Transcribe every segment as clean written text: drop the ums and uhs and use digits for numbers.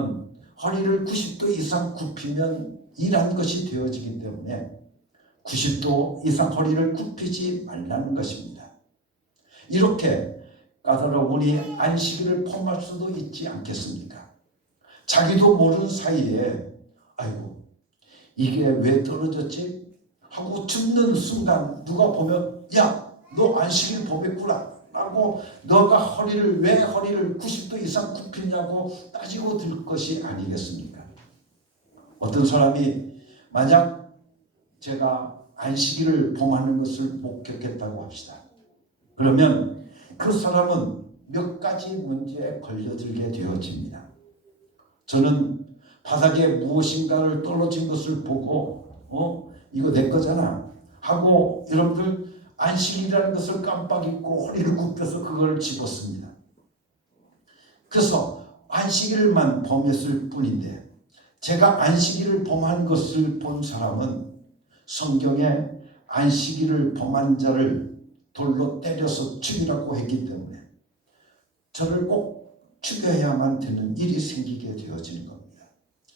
보면 허리를 90도 이상 굽히면 일한 것이 되어지기 때문에 90도 이상 허리를 굽히지 말라는 것입니다. 이렇게 까다로우니 안식일을 범할 수도 있지 않겠습니까? 자기도 모르는 사이에 아이고 이게 왜 떨어졌지? 하고 죽는 순간 누가 보면 야, 너 안식일 범했구나 라고 너가 왜 허리를 90도 이상 굽히냐고 따지고 들 것이 아니겠습니까? 어떤 사람이 만약 제가 안식일을 범하는 것을 목격했다고 합시다. 그러면 그 사람은 몇 가지 문제에 걸려들게 되어집니다. 저는 바닥에 무엇인가를 떨어진 것을 보고 이거 내 거잖아 하고 여러분들 안식일이라는 것을 깜빡 잊고 허리를 굽혀서 그걸 집었습니다. 그래서 안식일만 범했을 뿐인데 제가 안식일을 범한 것을 본 사람은 성경에 안식일을 범한 자를 돌로 때려서 죽이라고 했기 때문에 저를 꼭 죽여야만 되는 일이 생기게 되어지는 겁니다.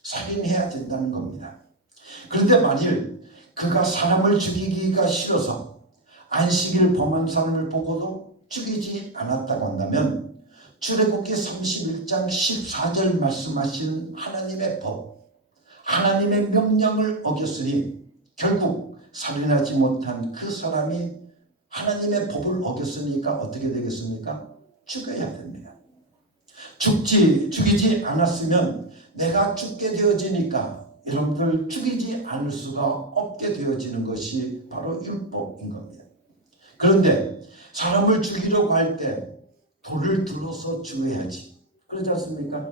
살인해야 된다는 겁니다. 그런데 만일 그가 사람을 죽이기가 싫어서 안식일을 범한 사람을 보고도 죽이지 않았다고 한다면 출애굽기 31장 14절 말씀하신 하나님의 법, 하나님의 명령을 어겼으니 결국 살인하지 못한 그 사람이 하나님의 법을 어겼으니까 어떻게 되겠습니까? 죽여야 됩니다. 죽이지 않았으면 내가 죽게 되어지니까 여러분들 죽이지 않을 수가 없게 되어지는 것이 바로 율법인 겁니다. 그런데 사람을 죽이려고 할 때 돌을 들어서 죽여야지. 그러지 않습니까?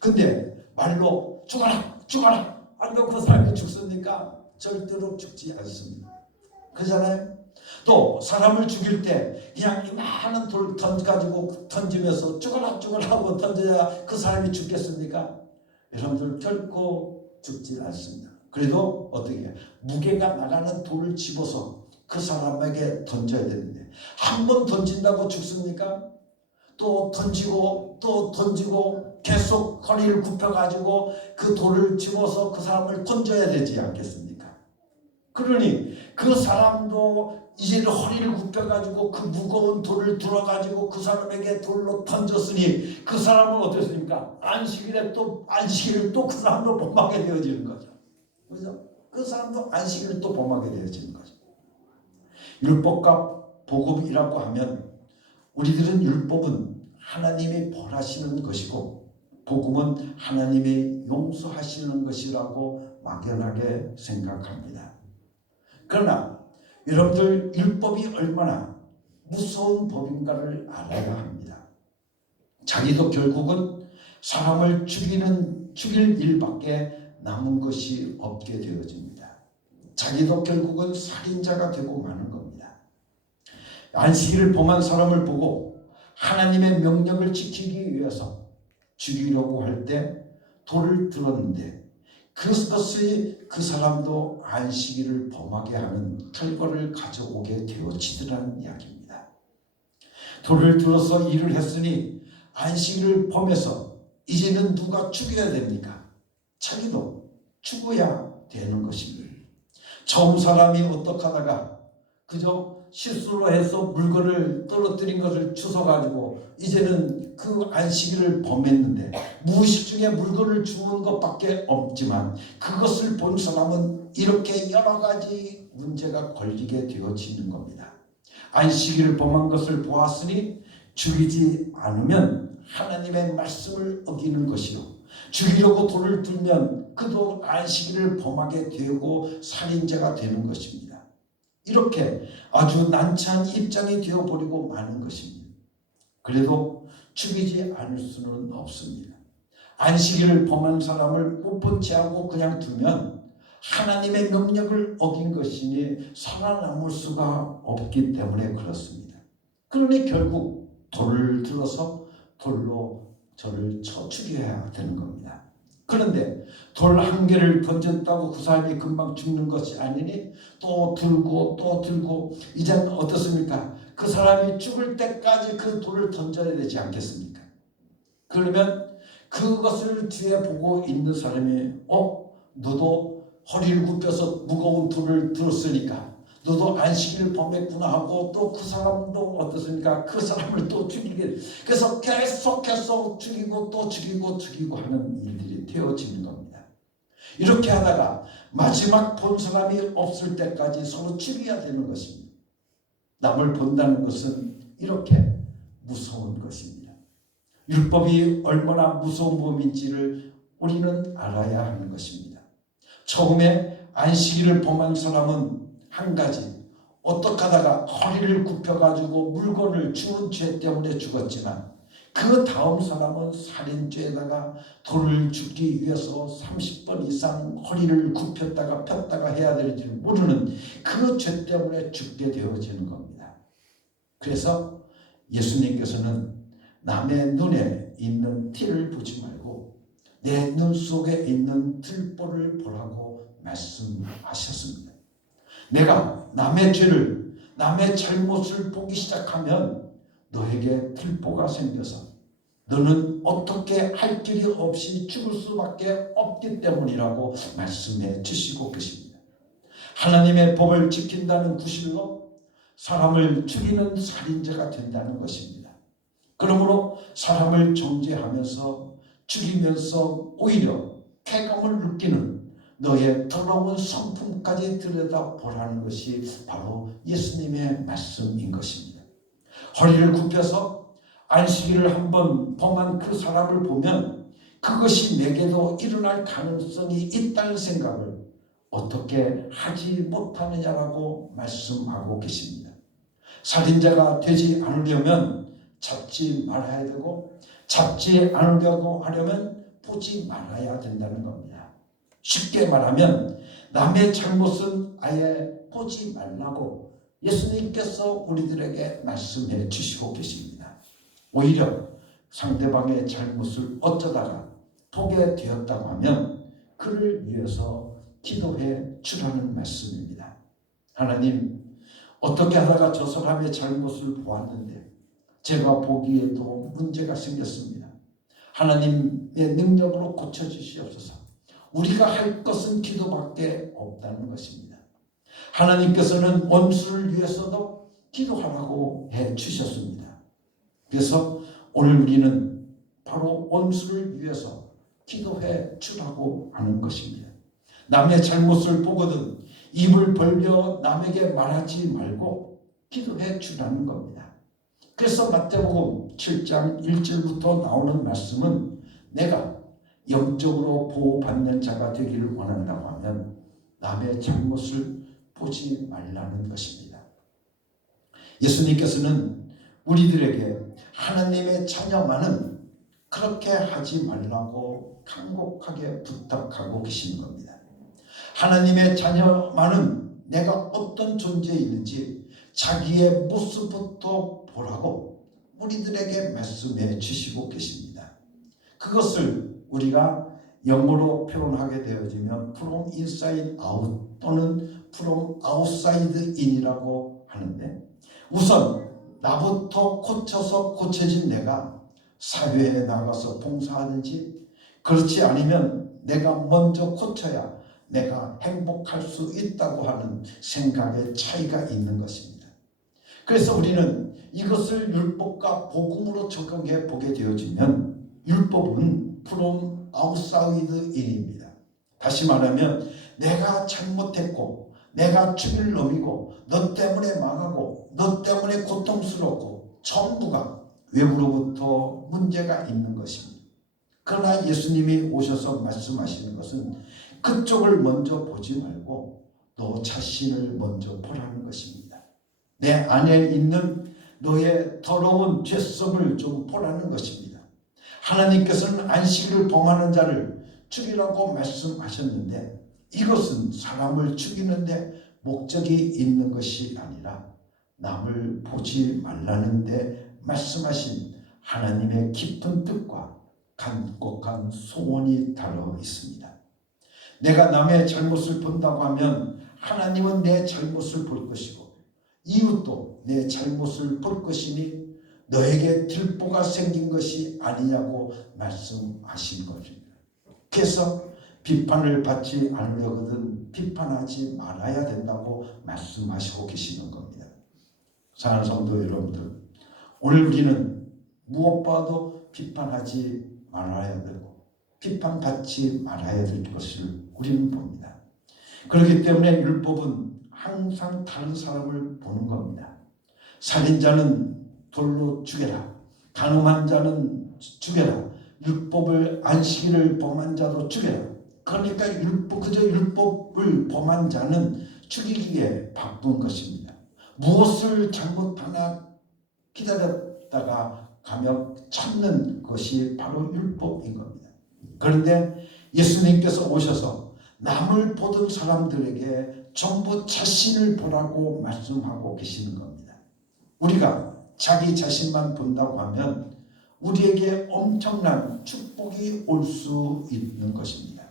근데 말로 죽어라 하면 그 사람이 죽습니까? 절대로 죽지 않습니다. 그렇잖아요? 또 사람을 죽일 때 그냥 이만한 돌 가지고 던지면서 죽어라 하고 던져야 그 사람이 죽겠습니까? 여러분들 결코 죽지 않습니다. 그래도 어떻게 해요? 무게가 나가는 돌을 집어서 그 사람에게 던져야 되는데 한 번 던진다고 죽습니까? 또 던지고 계속 허리를 굽혀가지고 그 돌을 집어서 그 사람을 던져야 되지 않겠습니까? 그러니 그 사람도 이제는 허리를 굽혀가지고 그 무거운 돌을 들어가지고 그 사람에게 돌로 던졌으니 그 사람은 어땠습니까? 안식일을 또 그 사람도 범하게 되어지는 거죠. 그죠? 그 사람도 안식일을 또 범하게 되어지는 거죠. 율법과 복음이라고 하면 우리들은 율법은 하나님이 벌하시는 것이고 복음은 하나님이 용서하시는 것이라고 막연하게 생각합니다. 그러나 여러분들 율법이 얼마나 무서운 법인가를 알아야 합니다. 자기도 결국은 사람을 죽일 일밖에 남은 것이 없게 되어집니다. 자기도 결국은 살인자가 되고 마는 겁니다. 안식일을 범한 사람을 보고 하나님의 명령을 지키기 위해서 죽이려고 할 때 돌을 들었는데 그것이 그 사람도 안식일을 범하게 하는 결과를 가져오게 되어지더라는 이야기입니다. 돌을 들어서 일을 했으니 안식일을 범해서 이제는 누가 죽여야 됩니까? 자기도 죽어야 되는 것입니다. 처음 사람이 어떻게 하다가 그저 실수로 해서 물건을 떨어뜨린 것을 주워가지고 이제는 그 안식일을 범했는데 무의식 중에 물건을 주운 것밖에 없지만 그것을 본 사람은 이렇게 여러 가지 문제가 걸리게 되어지는 겁니다. 안식일을 범한 것을 보았으니 죽이지 않으면 하나님의 말씀을 어기는 것이요 죽이려고 돌을 들면 그도 안식일을 범하게 되고 살인자가 되는 것입니다. 이렇게 아주 난처한 입장이 되어버리고 마는 것입니다. 그래도 죽이지 않을 수는 없습니다. 안식일을 범한 사람을 못 본 채하고 그냥 두면 하나님의 명령을 어긴 것이니 살아남을 수가 없기 때문에 그렇습니다. 그러니 결국 돌을 들어서 돌로 저를 쳐 죽여야 되는 겁니다. 그런데 돌 한 개를 던졌다고 그 사람이 금방 죽는 것이 아니니 또 들고 이제는 어떻습니까? 그 사람이 죽을 때까지 그 돌을 던져야 되지 않겠습니까? 그러면 그것을 뒤에 보고 있는 사람이 너도 허리를 굽혀서 무거운 돌을 들었으니까 너도 안식일을 범했구나 하고 또 그 사람도 어떻습니까? 그 사람을 또 죽이게, 그래서 계속해서 죽이고 또 죽이고 하는 일들이 되어지는 겁니다. 이렇게 하다가 마지막 본 사람이 없을 때까지 서로 죽여야 되는 것입니다. 남을 본다는 것은 이렇게 무서운 것입니다. 율법이 얼마나 무서운 법인지를 우리는 알아야 하는 것입니다. 처음에 안식일을 범한 사람은 한 가지, 어떻게 하다가 허리를 굽혀가지고 물건을 주운 죄 때문에 죽었지만 그 다음 사람은 살인죄에다가 돌을 죽기 위해서 30번 이상 허리를 굽혔다가 폈다가 해야 될지 모르는 그 죄 때문에 죽게 되어지는 겁니다. 그래서 예수님께서는 남의 눈에 있는 티를 보지 말고 내 눈 속에 있는 들보를 보라고 말씀하셨습니다. 내가 남의 죄를, 남의 잘못을 보기 시작하면 너에게 들보가 생겨서 너는 어떻게 할 길이 없이 죽을 수밖에 없기 때문이라고 말씀해 주시고 계십니다. 하나님의 법을 지킨다는 구실로 사람을 죽이는 살인자가 된다는 것입니다. 그러므로 사람을 정죄하면서 죽이면서 오히려 쾌감을 느끼는 너의 더러운 성품까지 들여다보라는 것이 바로 예수님의 말씀인 것입니다. 허리를 굽혀서 안식일을 한번 범한 그 사람을 보면 그것이 내게도 일어날 가능성이 있다는 생각을 어떻게 하지 못하느냐라고 말씀하고 계십니다. 살인자가 되지 않으려면 잡지 말아야 되고 잡지 않으려고 하려면 보지 말아야 된다는 겁니다. 쉽게 말하면 남의 잘못은 아예 보지 말라고 예수님께서 우리들에게 말씀해 주시고 계십니다. 오히려 상대방의 잘못을 어쩌다가 보게 되었다고 하면 그를 위해서 기도해 주라는 말씀입니다. 하나님, 어떻게 하다가 저 사람의 잘못을 보았는데 제가 보기에도 문제가 생겼습니다. 하나님의 능력으로 고쳐주시옵소서. 우리가 할 것은 기도밖에 없다는 것입니다. 하나님께서는 원수를 위해서도 기도하라고 해 주셨습니다. 그래서 오늘 우리는 바로 원수를 위해서 기도해 주라고 하는 것입니다. 남의 잘못을 보거든 입을 벌려 남에게 말하지 말고 기도해 주라는 겁니다. 그래서 마태복음 7장 1절부터 나오는 말씀은 내가 영적으로 보호받는 자가 되기를 원한다고 하면 남의 잘못을 보지 말라는 것입니다. 예수님께서는 우리들에게 하나님의 자녀만은 그렇게 하지 말라고 간곡하게 부탁하고 계시는 겁니다. 하나님의 자녀만은 내가 어떤 존재에 있는지 자기의 모습부터 보라고 우리들에게 말씀해 주시고 계십니다. 그것을 우리가 영어로 표현하게 되어지면 from inside out 또는 from outside in이라고 하는데, 우선 나부터 고쳐서 고쳐진 내가 사회에 나가서 봉사하든지, 그렇지 않으면 내가 먼저 고쳐야 내가 행복할 수 있다고 하는 생각의 차이가 있는 것입니다. 그래서 우리는 이것을 율법과 복음으로 적용해 보게 되어지면 율법은 from outside in입니다. 다시 말하면 내가 잘못했고 내가 죽일 놈이고 너 때문에 망하고 너 때문에 고통스럽고 전부가 외부로부터 문제가 있는 것입니다. 그러나 예수님이 오셔서 말씀하시는 것은 그쪽을 먼저 보지 말고 너 자신을 먼저 보라는 것입니다. 내 안에 있는 너의 더러운 죄성을 좀 보라는 것입니다. 하나님께서는 안식일을 범하는 자를 죽이라고 말씀하셨는데 이것은 사람을 죽이는데 목적이 있는 것이 아니라 남을 보지 말라는 데 말씀하신 하나님의 깊은 뜻과 간곡한 소원이 달려 있습니다. 내가 남의 잘못을 본다고 하면 하나님은 내 잘못을 볼 것이고 이웃도 내 잘못을 볼 것이니 너에게 들보가 생긴 것이 아니냐고 말씀하신 것입니다. 그래서 비판을 받지 않으려거든 비판하지 말아야 된다고 말씀하시고 계시는 겁니다. 사랑하는 성도 여러분들, 오늘 우리는 무엇보다도 비판하지 말아야 되고 비판받지 말아야 될 것을 우리는 봅니다. 그렇기 때문에 율법은 항상 다른 사람을 보는 겁니다. 살인자는 돌로 죽여라, 간음한 자는 죽여라, 율법을 안식일을 범한 자도 죽여라. 그러니까 그저 율법을 범한 자는 죽이기에 바쁜 것입니다. 무엇을 잘못하나 기다렸다가 가며 찾는 것이 바로 율법인 겁니다. 그런데 예수님께서 오셔서 남을 보던 사람들에게 전부 자신을 보라고 말씀하고 계시는 겁니다. 우리가 자기 자신만 본다고 하면 우리에게 엄청난 축복이 올 수 있는 것입니다.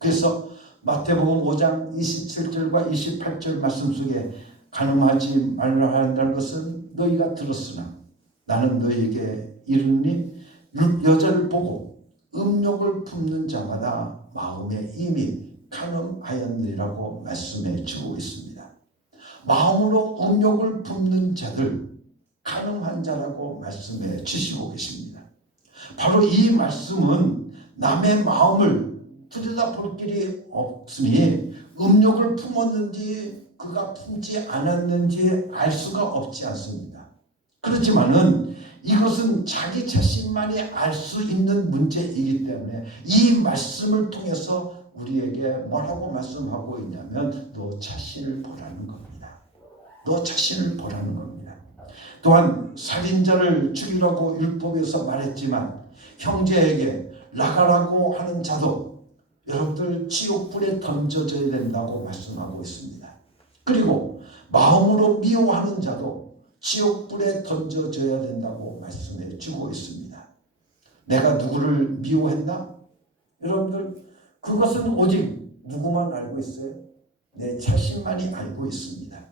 그래서 마태복음 5장 27절과 28절 말씀 속에 간음하지 말라 한다는 것은 너희가 들었으나 나는 너희에게 이르니 여자를 보고 음욕을 품는 자마다 마음에 이미 간음하였느니라고 말씀해 주고 있습니다. 마음으로 음욕을 품는 자들, 간음한 자라고 말씀해 주시고 계십니다. 바로 이 말씀은 남의 마음을 들여다볼 길이 없으니 음욕을 품었는지 그가 품지 않았는지 알 수가 없지 않습니다. 그렇지만은 이것은 자기 자신만이 알 수 있는 문제이기 때문에 이 말씀을 통해서 우리에게 뭐라고 말씀하고 있냐면 너 자신을 보라는 겁니다. 너 자신을 보라는 겁니다. 또한 살인자를 죽이라고 율법에서 말했지만 형제에게 나가라고 하는 자도 여러분들 지옥불에 던져져야 된다고 말씀하고 있습니다. 그리고 마음으로 미워하는 자도 지옥불에 던져져야 된다고 말씀해 주고 있습니다. 내가 누구를 미워했나? 여러분들 그것은 오직 누구만 알고 있어요? 내 자신만이 알고 있습니다.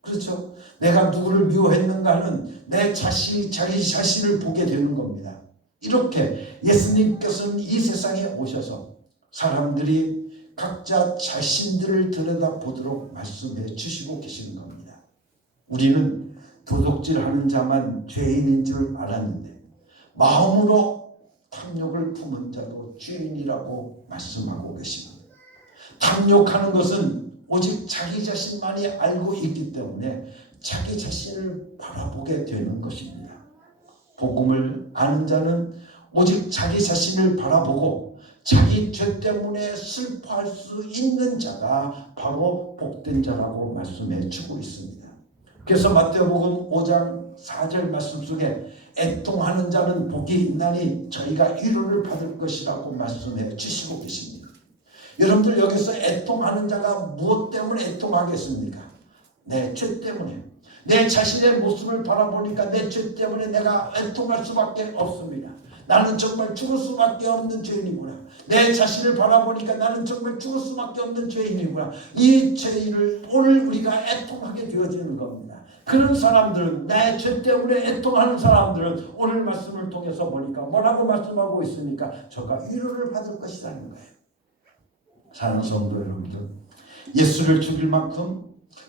그렇죠? 내가 누구를 미워했는가는 내 자신이 자기 자신을 보게 되는 겁니다. 이렇게 예수님께서는 이 세상에 오셔서 사람들이 각자 자신들을 들여다보도록 말씀해 주시고 계시는 겁니다. 우리는 도둑질하는 자만 죄인인 줄 알았는데 마음으로 탐욕을 품은 자도 죄인이라고 말씀하고 계십니다. 탐욕하는 것은 오직 자기 자신만이 알고 있기 때문에 자기 자신을 바라보게 되는 것입니다. 복음을 아는 자는 오직 자기 자신을 바라보고 자기 죄 때문에 슬퍼할 수 있는 자가 바로 복된 자라고 말씀해 주고 있습니다. 그래서 마태복음 5장 4절 말씀 속에 애통하는 자는 복이 있나니 저희가 위로를 받을 것이라고 말씀해 주시고 계십니다. 여러분들 여기서 애통하는 자가 무엇 때문에 애통하겠습니까? 내 죄 때문에. 내 자신의 모습을 바라보니까 내 죄 때문에 내가 애통할 수밖에 없습니다. 나는 정말 죽을 수밖에 없는 죄인이구나. 내 자신을 바라보니까 나는 정말 죽을 수밖에 없는 죄인이구나. 이 죄인을 오늘 우리가 애통하게 되어지는 겁니다. 그런 사람들은 내 죄 때문에 애통하는 사람들은 오늘 말씀을 통해서 보니까 뭐라고 말씀하고 있습니까? 저가 위로를 받을 것이라는 거예요. 사랑하는 성도 여러분들, 예수를 죽일 만큼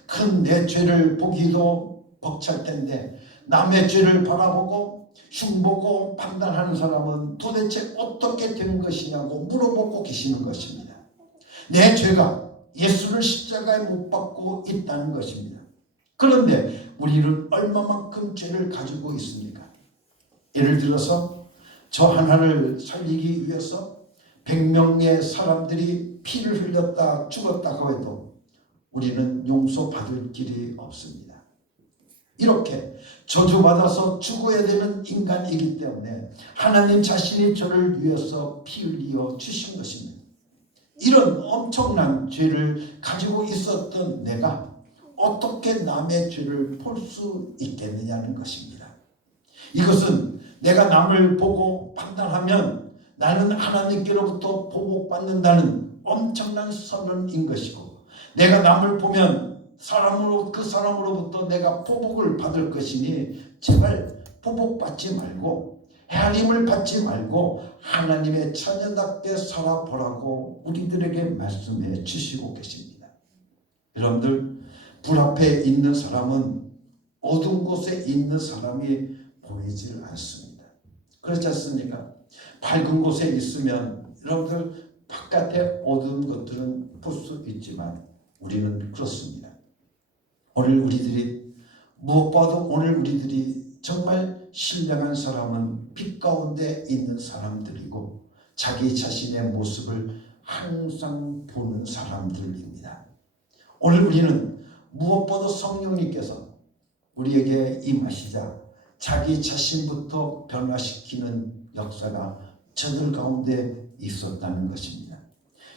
큰 내 죄를 보기도 벅찰 텐데 남의 죄를 바라보고 흉보고 판단하는 사람은 도대체 어떻게 된 것이냐고 물어보고 계시는 것입니다. 내 죄가 예수를 십자가에 못 박고 있다는 것입니다. 그런데 우리는 얼마만큼 죄를 가지고 있습니까? 예를 들어서 저 하나를 살리기 위해서 100명의 사람들이 피를 흘렸다 죽었다고 해도 우리는 용서받을 길이 없습니다. 이렇게 저주받아서 죽어야 되는 인간이기 때문에 하나님 자신이 저를 위해서 피 흘려 주신 것입니다. 이런 엄청난 죄를 가지고 있었던 내가 어떻게 남의 죄를 볼 수 있겠느냐는 것입니다. 이것은 내가 남을 보고 판단하면 나는 하나님께로부터 보복받는다는 엄청난 선언인 것이고, 내가 남을 보면 그 사람으로부터 내가 보복을 받을 것이니 제발 보복받지 말고 헤아림을 받지 말고 하나님의 자녀답게 살아보라고 우리들에게 말씀해 주시고 계십니다. 여러분들, 불 앞에 있는 사람은 어두운 곳에 있는 사람이 보이질 않습니다. 그렇지 않습니까? 밝은 곳에 있으면 여러분들 바깥에 어두운 것들은 볼 수 있지만 우리는 그렇습니다. 오늘 우리들이 무엇보다도 오늘 우리들이 정말 신령한 사람은 빛 가운데 있는 사람들이고 자기 자신의 모습을 항상 보는 사람들입니다. 오늘 우리는 무엇보다 성령님께서 우리에게 임하시자 자기 자신부터 변화시키는 역사가 저들 가운데 있었다는 것입니다.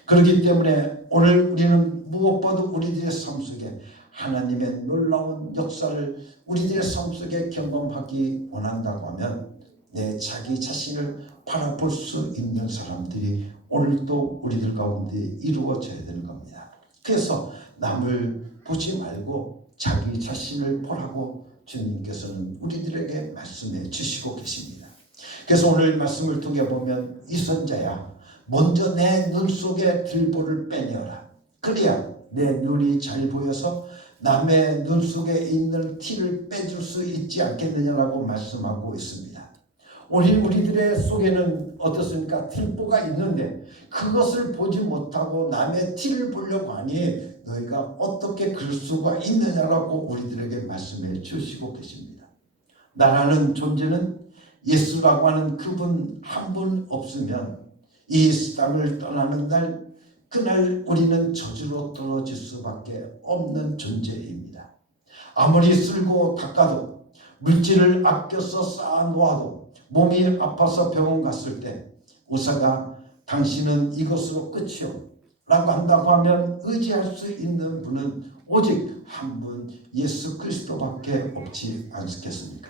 그렇기 때문에 오늘 우리는 무엇보다도 우리들의 삶 속에 하나님의 놀라운 역사를 우리들의 삶 속에 경험하기 원한다고 하면 내 자기 자신을 바라볼 수 있는 사람들이 오늘도 우리들 가운데 이루어져야 되는 겁니다. 그래서 남을 보지 말고 자기 자신을 보라고 주님께서는 우리들에게 말씀해 주시고 계십니다. 그래서 오늘 말씀을 통해 보면 이 선자야, 먼저 내 눈 속에 들보를 빼내어라. 그래야 내 눈이 잘 보여서 남의 눈 속에 있는 티를 빼줄 수 있지 않겠느냐라고 말씀하고 있습니다. 오늘 우리들의 속에는 어떻습니까? 들보가 있는데 그것을 보지 못하고 남의 티를 보려고 하니 너희가 어떻게 그럴 수가 있느냐라고 우리들에게 말씀해 주시고 계십니다. 나라는 존재는 예수라고 하는 그분 한 분 없으면 이 땅을 떠나는 날 그날 우리는 저주로 떨어질 수밖에 없는 존재입니다. 아무리 쓸고 닦아도 물질을 아껴서 쌓아놓아도 몸이 아파서 병원 갔을 때 의사가 당신은 이것으로 끝이요 라고 한다고 하면 의지할 수 있는 분은 오직 한 분 예수 그리스도밖에 없지 않겠습니까?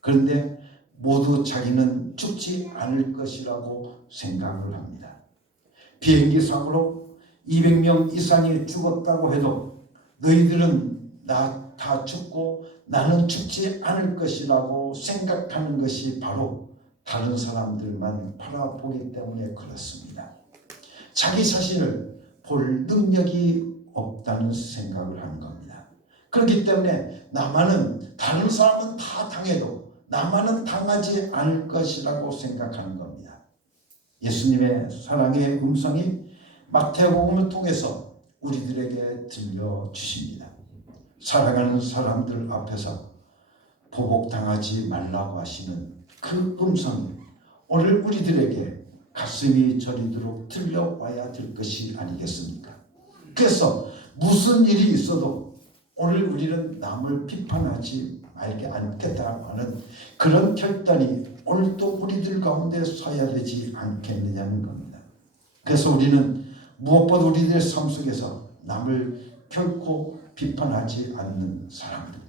그런데 모두 자기는 죽지 않을 것이라고 생각을 합니다. 비행기 사고로 200명 이상이 죽었다고 해도 너희들은 나 다 죽고 나는 죽지 않을 것이라고 생각하는 것이 바로 다른 사람들만 바라보기 때문에 그렇습니다. 자기 자신을 볼 능력이 없다는 생각을 하는 겁니다. 그렇기 때문에 나만은 다른 사람은 다 당해도 나만은 당하지 않을 것이라고 생각하는 겁니다. 예수님의 사랑의 음성이 마태복음을 통해서 우리들에게 들려주십니다. 사랑하는 사람들 앞에서 보복당하지 말라고 하시는 그 음성이 오늘 우리들에게 가슴이 저리도록 들려와야 될 것이 아니겠습니까? 그래서 무슨 일이 있어도 오늘 우리는 남을 비판하지 말게 않겠다고 하는 그런 결단이 오늘도 우리들 가운데 서야 되지 않겠느냐는 겁니다. 그래서 우리는 무엇보다 우리들의 삶 속에서 남을 결코 비판하지 않는 사람들,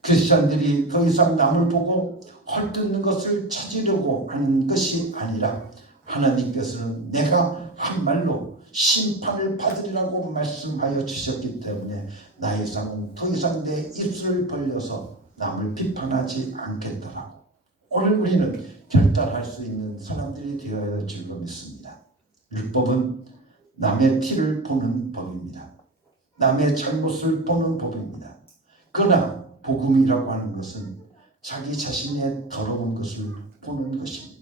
크리스찬들이 더 이상 남을 보고 헐뜯는 것을 찾으려고 하는 것이 아니라 하나님께서는 내가 한 말로 심판을 받으리라고 말씀하여 주셨기 때문에 더 이상 내 입술을 벌려서 남을 비판하지 않겠더라고 오늘 우리는 결단할 수 있는 사람들이 되어야 줄 것 믿습니다. 율법은 남의 티를 보는 법입니다. 남의 잘못을 보는 법입니다. 그러나 복음이라고 하는 것은 자기 자신의 더러운 것을 보는 것입니다.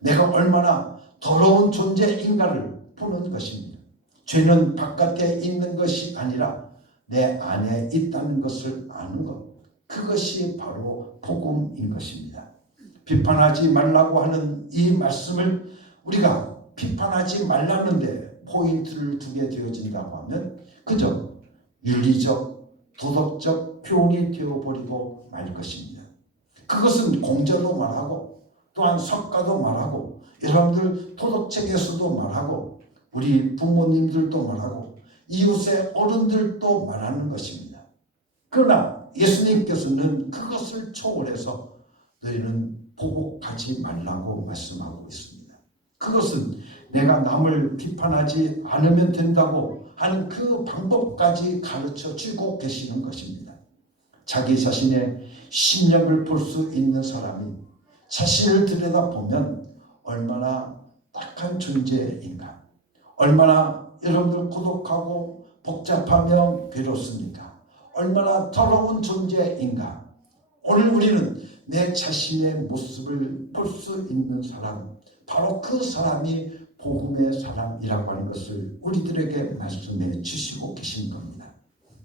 내가 얼마나 더러운 존재인가를 보는 것입니다. 죄는 바깥에 있는 것이 아니라 내 안에 있다는 것을 아는 것, 그것이 바로 복음인 것입니다. 비판하지 말라고 하는 이 말씀을 우리가 비판하지 말라는데 포인트를 두게 되어진다고 하면 그저 윤리적, 도덕적 표현이 되어버리고 말 것입니다. 그것은 공자도 말하고 또한 석가도 말하고 여러분들 도덕책에서도 말하고 우리 부모님들도 말하고 이웃의 어른들도 말하는 것입니다. 그러나 예수님께서는 그것을 초월해서 너희는 보복하지 말라고 말씀하고 있습니다. 그것은 내가 남을 비판하지 않으면 된다고 하는 그 방법까지 가르쳐 주고 계시는 것입니다. 자기 자신의 심령을 볼 수 있는 사람이 자신을 들여다보면 얼마나 딱한 존재인가, 얼마나 여러분들 고독하고 복잡하며 괴롭습니까? 얼마나 더러운 존재인가. 오늘 우리는 내 자신의 모습을 볼 수 있는 사람, 바로 그 사람이 복음의 사람이라고 하는 것을 우리들에게 말씀해 주시고 계신 겁니다.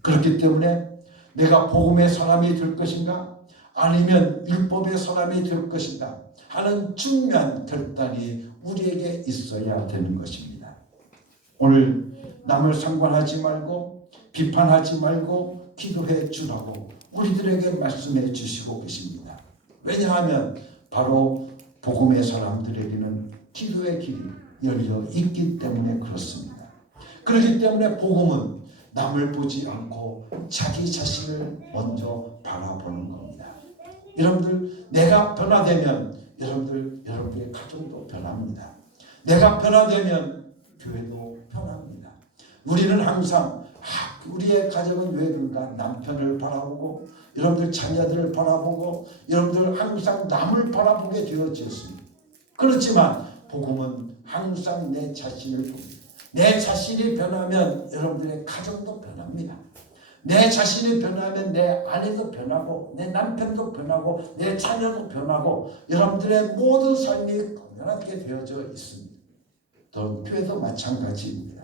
그렇기 때문에 내가 복음의 사람이 될 것인가 아니면 율법의 사람이 될 것인가 하는 중요한 결단이 우리에게 있어야 되는 것입니다. 오늘 남을 상관하지 말고 비판하지 말고 기도해 주라고 우리들에게 말씀해 주시고 계십니다. 왜냐하면 바로 복음의 사람들에게는 기도의 길이 열려 있기 때문에 그렇습니다. 그렇기 때문에 복음은 남을 보지 않고 자기 자신을 먼저 바라보는 겁니다. 여러분들, 내가 변화되면 여러분들의 가정도 변합니다. 내가 변화되면 교회도 변합니다. 우리는 항상 우리의 가정은 왜 그런가? 남편을 바라보고 여러분들 자녀들을 바라보고 여러분들 항상 남을 바라보게 되어졌습니다. 그렇지만 복음은 항상 내 자신을 봅니다. 내 자신이 변하면 여러분들의 가정도 변합니다. 내 자신이 변하면 내 아내도 변하고 내 남편도 변하고 내 자녀도 변하고 여러분들의 모든 삶이 변하게 되어져 있습니다. 또 교회도 마찬가지입니다.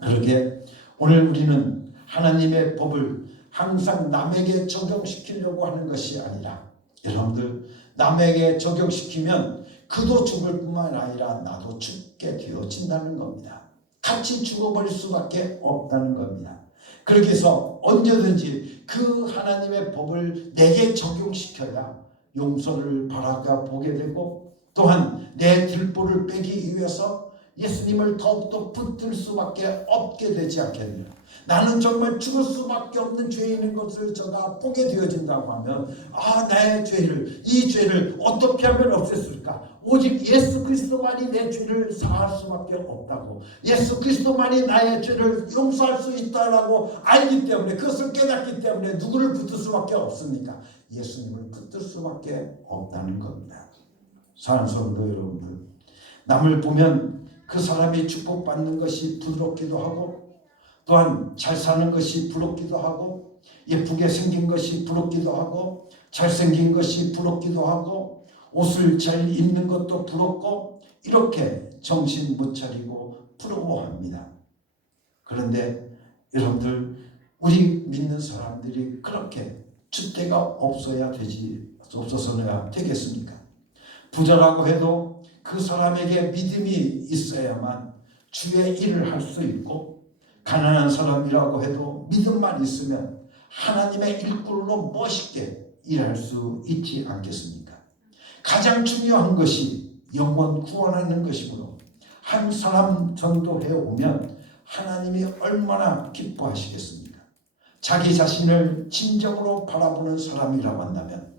그렇게 오늘 우리는 하나님의 법을 항상 남에게 적용시키려고 하는 것이 아니라 여러분들 남에게 적용시키면 그도 죽을 뿐만 아니라 나도 죽게 되어진다는 겁니다. 같이 죽어버릴 수밖에 없다는 겁니다. 그렇게 해서 언제든지 그 하나님의 법을 내게 적용시켜야 용서를 바라보게 되고 또한 내 들보를 빼기 위해서 예수님을 더욱더 붙들 수밖에 없게 되지 않겠느냐. 나는 정말 죽을 수밖에 없는 죄인인 것을 제가 보게 되어진다고 하면 나의 죄를, 이 죄를 어떻게 하면 없앨까? 오직 예수 그리스도만이 내 죄를 사할 수밖에 없다고, 예수 그리스도만이 나의 죄를 용서할 수 있다라고 알기 때문에, 그것을 깨닫기 때문에 누구를 붙들 수밖에 없습니까? 예수님을 붙들 수밖에 없다는 겁니다. 사랑하는 성도 여러분들, 남을 보면 그 사람이 축복받는 것이 부럽기도 하고 또한 잘 사는 것이 부럽기도 하고 예쁘게 생긴 것이 부럽기도 하고 잘생긴 것이 부럽기도 하고 옷을 잘 입는 것도 부럽고 이렇게 정신 못 차리고 부러워합니다. 그런데 여러분들, 우리 믿는 사람들이 그렇게 주대가 없어서야 되겠습니까? 부자라고 해도 그 사람에게 믿음이 있어야만 주의 일을 할 수 있고, 가난한 사람이라고 해도 믿음만 있으면 하나님의 일꾼으로 멋있게 일할 수 있지 않겠습니까? 가장 중요한 것이 영혼 구원하는 것이므로 한 사람 전도해 오면 하나님이 얼마나 기뻐하시겠습니까? 자기 자신을 진정으로 바라보는 사람이라고 한다면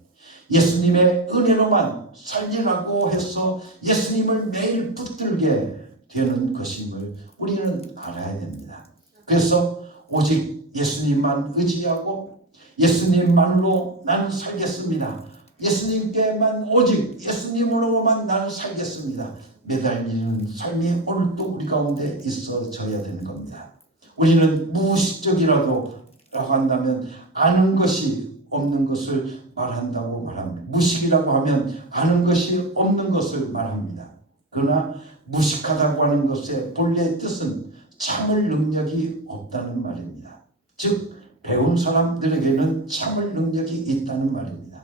예수님의 은혜로만 살리라고 해서 예수님을 매일 붙들게 되는 것임을 우리는 알아야 됩니다. 그래서 오직 예수님만 의지하고 예수님만로 나는 살겠습니다. 예수님께만, 오직 예수님으로만 나는 살겠습니다. 매달리는 삶이 오늘도 우리 가운데 있어져야 되는 겁니다. 우리는 무의식적이라도 라고 한다면 아는 것이 없는 것을 말한다고 말합니다. 무식이라고 하면 아는 것이 없는 것을 말합니다. 그러나 무식하다고 하는 것의 본래 뜻은 참을 능력이 없다는 말입니다. 즉 배운 사람들에게는 참을 능력이 있다는 말입니다.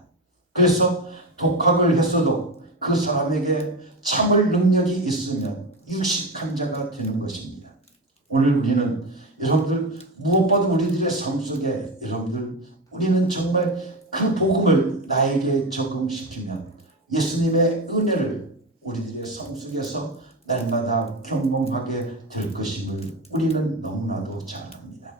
그래서 독학을 했어도 그 사람에게 참을 능력이 있으면 유식한 자가 되는 것입니다. 오늘 우리는 여러분들 무엇보다 우리들의 삶 속에 우리는 정말 그 복음을 나에게 적응시키면 예수님의 은혜를 우리들의 삶 속에서 날마다 경험하게 될 것임을 우리는 너무나도 잘 압니다.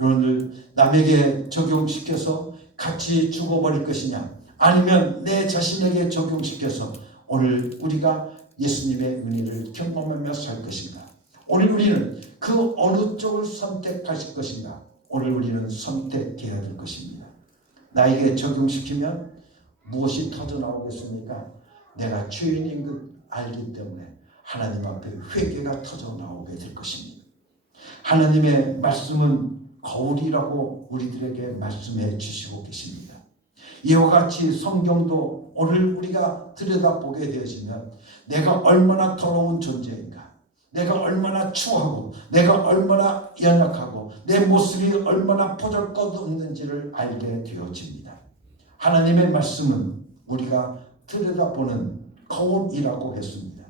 여러분들, 남에게 적용시켜서 같이 죽어버릴 것이냐, 아니면 내 자신에게 적용시켜서 오늘 우리가 예수님의 은혜를 경험하며 살 것인가? 오늘 우리는 그 어느 쪽을 선택하실 것인가? 오늘 우리는 선택해야 될 것입니다. 나에게 적용시키면 무엇이 터져 나오겠습니까? 내가 죄인인 것 알기 때문에 하나님 앞에 회개가 터져 나오게 될 것입니다. 하나님의 말씀은 거울이라고 우리들에게 말씀해 주시고 계십니다. 이와 같이 성경도 오늘 우리가 들여다보게 되어지면 내가 얼마나 더러운 존재인가, 내가 얼마나 추하고 내가 얼마나 연약하고 내 모습이 얼마나 보잘것없는지를 알게 되어집니다. 하나님의 말씀은 우리가 들여다보는 거울이라고 했습니다.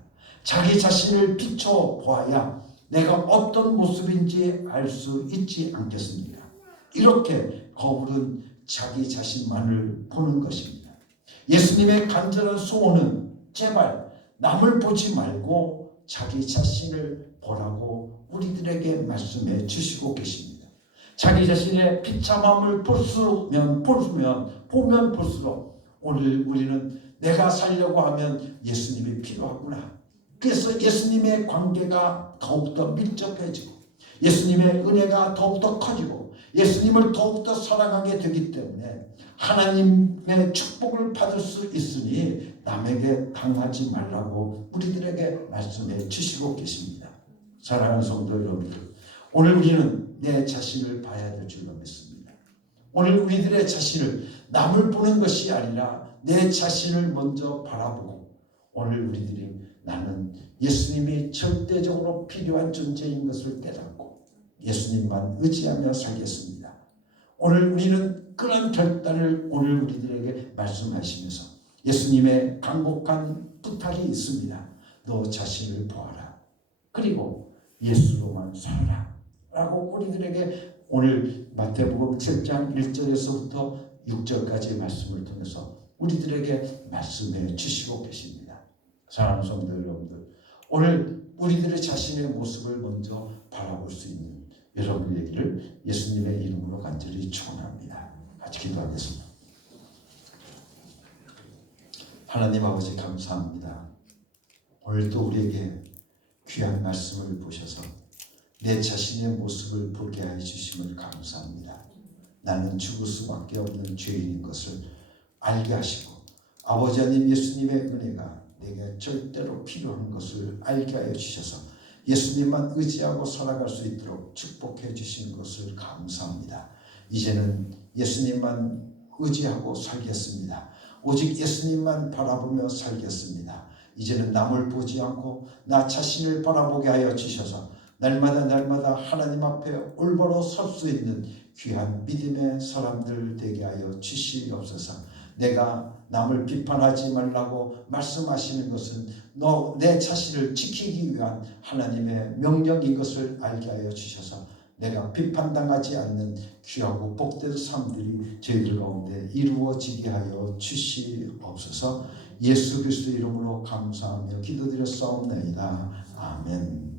자기 자신을 비춰보아야 내가 어떤 모습인지 알 수 있지 않겠습니까? 이렇게 거울은 자기 자신만을 보는 것입니다. 예수님의 간절한 소원은 제발 남을 보지 말고 자기 자신을 보라고 우리들에게 말씀해 주시고 계십니다. 자기 자신의 비참함을 보면 볼수록 오늘 우리는 내가 살려고 하면 예수님이 필요하구나. 그래서 예수님의 관계가 더욱더 밀접해지고 예수님의 은혜가 더욱더 커지고 예수님을 더욱더 사랑하게 되기 때문에 하나님의 축복을 받을 수 있으니 남에게 당하지 말라고 우리들에게 말씀해 주시고 계십니다. 사랑하는 성도 여러분들, 오늘 우리는 내 자신을 봐야 될 줄로 믿습니다. 오늘 우리들의 자신을 남을 보는 것이 아니라 내 자신을 먼저 바라보고 오늘 우리들이 나는 예수님이 절대적으로 필요한 존재인 것을 깨닫고 예수님만 의지하며 살겠습니다. 오늘 우리는 그런 결단을 오늘 우리들에게 말씀하시면서 예수님의 간곡한 부탁이 있습니다. 너 자신을 보아라. 그리고 예수로만 살아라. 라고 우리들에게 오늘 마태복음 7장 1절에서부터 6절까지의 말씀을 통해서 우리들에게 말씀해 주시고 계십니다. 사랑하는 성도 여러분들, 오늘 우리들의 자신의 모습을 먼저 바라볼 수 있는 여러분 얘기를 예수님의 이름으로 간절히 축원합니다. 같이 기도하겠습니다. 하나님 아버지 감사합니다. 오늘도 우리에게 귀한 말씀을 보셔서 내 자신의 모습을 보게 해 주심을 감사합니다. 나는 죽을 수밖에 없는 죄인인 것을 알게 하시고 아버지 하나님 예수님의 은혜가 내게 절대로 필요한 것을 알게 하여 주셔서 예수님만 의지하고 살아갈 수 있도록 축복해 주시는 것을 감사합니다. 이제는 예수님만 의지하고 살겠습니다. 오직 예수님만 바라보며 살겠습니다. 이제는 남을 보지 않고 나 자신을 바라보게 하여 주셔서 날마다 하나님 앞에 올바로 설 수 있는 귀한 믿음의 사람들 되게 하여 주시옵소서. 내가 남을 비판하지 말라고 말씀하시는 것은 내 자신을 지키기 위한 하나님의 명령인 것을 알게 하여 주셔서 내가 비판당하지 않는 귀하고 복된 삶들이 저희들 가운데 이루어지게 하여 주시옵소서. 예수 그리스도 이름으로 감사하며 기도드렸사옵나이다. 아멘.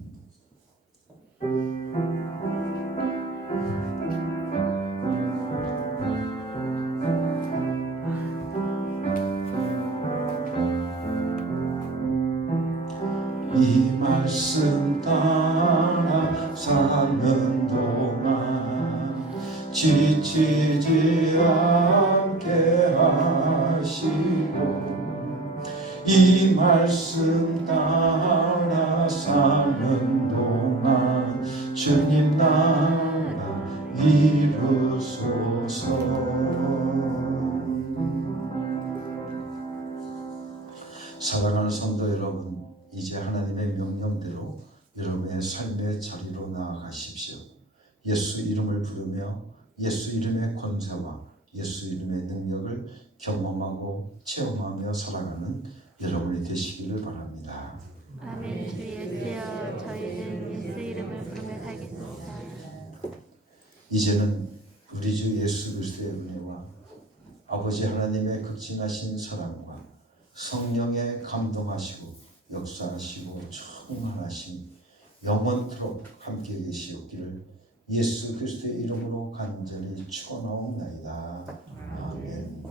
이 말씀 따라 사는 동안 지치지 않게 하시고 이 말씀 따라 사는 동안 주님 나라 이루소서. 사랑하는 성도 여러분, 이제 하나님의 명령대로 여러분의 삶의 자리로 나아가십시오. 예수 이름을 부르며 예수 이름의 권세와 예수 이름의 능력을 경험하고 체험하며 살아가는 여러분이 되시기를 바랍니다. 아멘. 주 예수여, 저희는 예수 이름을 부르며 살겠습니다. 이제는 우리 주 예수 그리스도의 은혜와 아버지 하나님의 극진하신 사랑과 성령의 감동하시고 역사하시고 충만하신 영원토록 함께 계시옵기를 예수 그리스도의 이름으로 간절히 축원하옵나이다. 아멘.